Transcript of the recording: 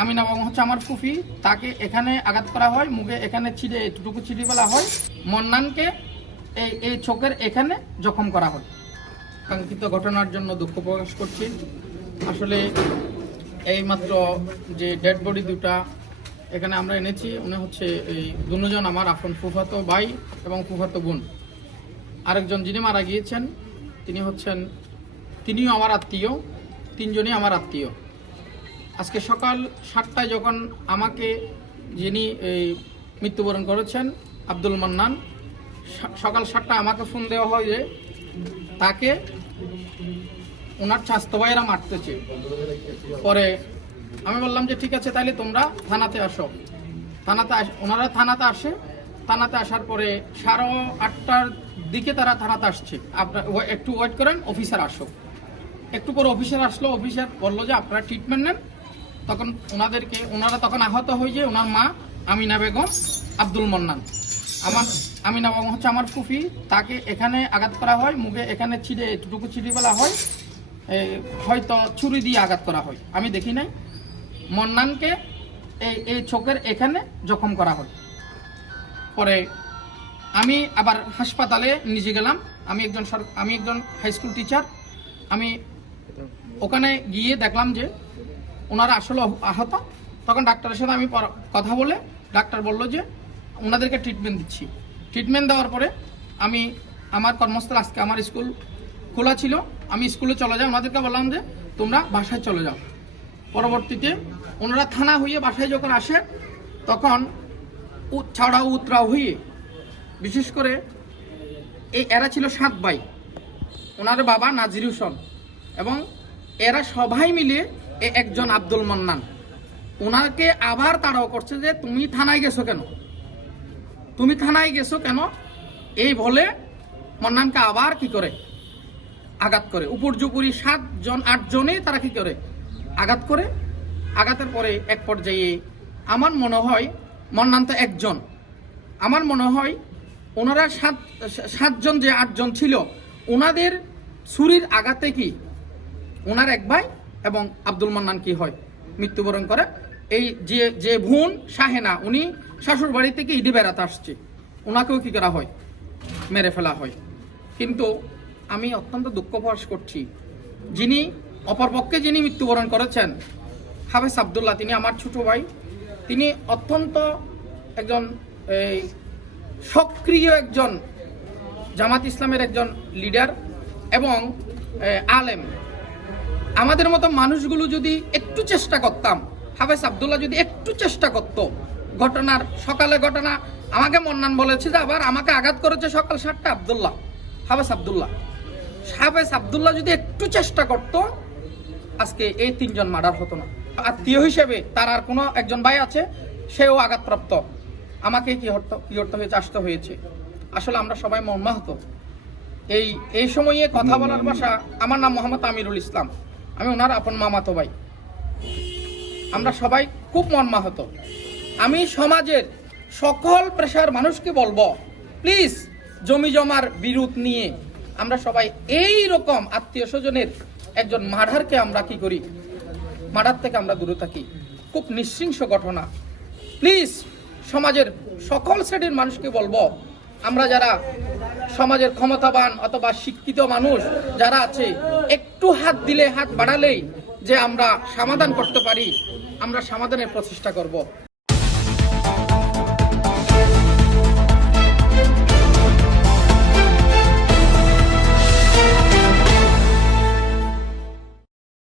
আমি না বাবা হচ্ছে আমার ফুফি, তাকে এখানে আঘাত করা হয়, মুখে এখানে ছিঁড়ে এটুকু ছিঁড়ে ফেলা হয়। মন্নানকে এই এই চোখের এখানে জখম করা হয়। কাঙ্ক্ষিত ঘটনার জন্য দুঃখ প্রকাশ করছি। আসলে এইমাত্র যে ডেড বডি দুটা এখানে আমরা এনেছি, উনি হচ্ছে এই দুজন আমার আপন ফুফাতো ভাই এবং ফুফাতো বোন। আরেকজন যিনি মারা গিয়েছেন, তিনি হচ্ছেন, তিনিও আমার আত্মীয়, তিনজনই আমার আত্মীয়। আজকে সকাল সাতটায় যখন আমাকে যিনি এই মৃত্যুবরণ করেছেন, আব্দুল মান্নান সকাল সাতটায় আমাকে ফোন দেওয়া হয় যে তাকে ওনার স্বাস্থ্য ভাইয়েরা মারতেছে। পরে আমি বললাম যে ঠিক আছে তাহলে তোমরা থানাতে আসো। থানাতে আস ওনারা থানাতে আসে। থানাতে আসার পরে সাড়ে আটটার দিকে তারা থানাতে আসছে। আপনার একটু ওয়েট করেন অফিসার আসো একটু পরে অফিসার আসলো অফিসার বলল যে আপনারা ট্রিটমেন্ট নেন। তখন ওনাদেরকে, ওনারা তখন আহত হয়ে যে ওনার মা আমিনা বেগম আব্দুল মন্নান। আমার আমিনা বেগম হচ্ছে আমার ফুফি, তাকে এখানে আঘাত করা হয়, মুখে এখানে ছিঁড়ে এটুকু ছিঁড়ে বলা হয় হয়তো ছুরি দিয়ে আঘাত করা হয়। আমি দেখি নাই। মন্নানকে এই এই চোখের এখানে জখম করা হয়। পরে আমি আবার হাসপাতালে নিজে গেলাম। আমি একজন আমি একজন হাই স্কুল টিচার আমি ওখানে গিয়ে দেখলাম যে ওনারা আসলে আহত। তখন ডাক্তারের সাথে আমি কথা বলে ডাক্তার বলল যে, ওনাদেরকে ট্রিটমেন্ট দিচ্ছি। ট্রিটমেন্ট দেওয়ার পরে আমি আমার কর্মস্থল, আজকে আমার স্কুল খোলা ছিল। আমি স্কুলে চলে যাই। ওনাদেরকে বললাম যে, তোমরা বাসায় চলে যাও। পরবর্তীতে ওনারা থানা হয়ে বাসায় যখন আসে, তখন ছাড়া উতরা হয়ে বিশেষ করে এই এরা ছিল সাত ভাই। ওনার বাবা নাজির হোসেন। এবং এরা সবাই মিলে একজন আব্দুল মান্নান। ওনাকে আবার তাড়াও করছে যে, তুমি থানায় গেছো কেন? তুমি থানায় গেছো কেন? এই বলে মান্নানকে আবার কি করে? আঘাত করে। উপর্যুপুরি সাতজন আটজনেই তারা কি করে? আঘাত করে। আঘাতের পরে এক পর্যায়ে আমার মনে হয় মন্নান তো একজন। আমার মনে হয় ওনারা সাত, সাতজন যে আটজন ছিল ওনাদের ছুরির আঘাতে কি? ওনার এক ভাই এবং আব্দুল মান্নান কি হয়? মৃত্যুবরণ করে। এই যে যে বোন শাহেনা, উনি শ্বশুর বাড়ি থেকে ইডি বেড়াতে আসছে। ওনাকেও কি করা হয়? মেরে ফেলা হয়। কিন্তু আমি অত্যন্ত দুঃখ প্রকাশ করছি। যিনি অপরপক্ষে যিনি মৃত্যুবরণ করেছেন, হাফেজ আবদুল্লাহ, তিনি আমার ছোট ভাই, তিনি অত্যন্ত একজন, এই, সক্রিয় একজন জামাত ইসলামের একজন লিডার এবং আলেম। আমাদের মতো মানুষগুলো যদি একটু চেষ্টা করতাম, হাফেজ আবদুল্লাহ যদি একটু চেষ্টা করতো, ঘটনার সকালে ঘটনা, আমাকে মন্নান বলেছে যে আবার আমাকে আঘাত করেছে সকাল সাতটা আবদুল্লাহ, হাফেজ আবদুল্লাহ। হাফেজ আবদুল্লাহ যদি একটু চেষ্টা করতো, আজকে এই তিনজন মার্ডার হতো না। আত্মীয় হিসেবে তার আর কোনো একজন ভাই আছে, সেও আঘাতপ্রাপ্ত। আমাকে কি হতো, কি করতে হয়েছে, আসতে হয়েছে। আসলে আমরা সবাই মর্মাহত। এই এই সময়ে কথা বলার ভাষা, আমার নাম মোহাম্মদ আমিরুল ইসলাম। আমি ওনার আপন মামাতো ভাই। আমরা সবাই খুব মর্মাহত। আমি সমাজের সকল পেশার মানুষকে বলব প্লিজ জমি জমার বিরোধ নিয়ে আমরা সবাই এই রকম আত্মীয় স্বজনের একজন মার্ডারকে আমরা কি করি? মার্ডার থেকে আমরা দূরে থাকি। খুব নিঃশৃংস ঘটনা। প্লিজ সমাজের সকল শ্রেণির মানুষকে বলব, আমরা যারা সমাজের ক্ষমতাবান অথবা শিক্ষিত মানুষ যারা আছে, একটু হাত দিলে, হাত বাড়ালেই যে আমরা সমাধান করতে পারি, আমরা সমাধানের প্রচেষ্টা করব।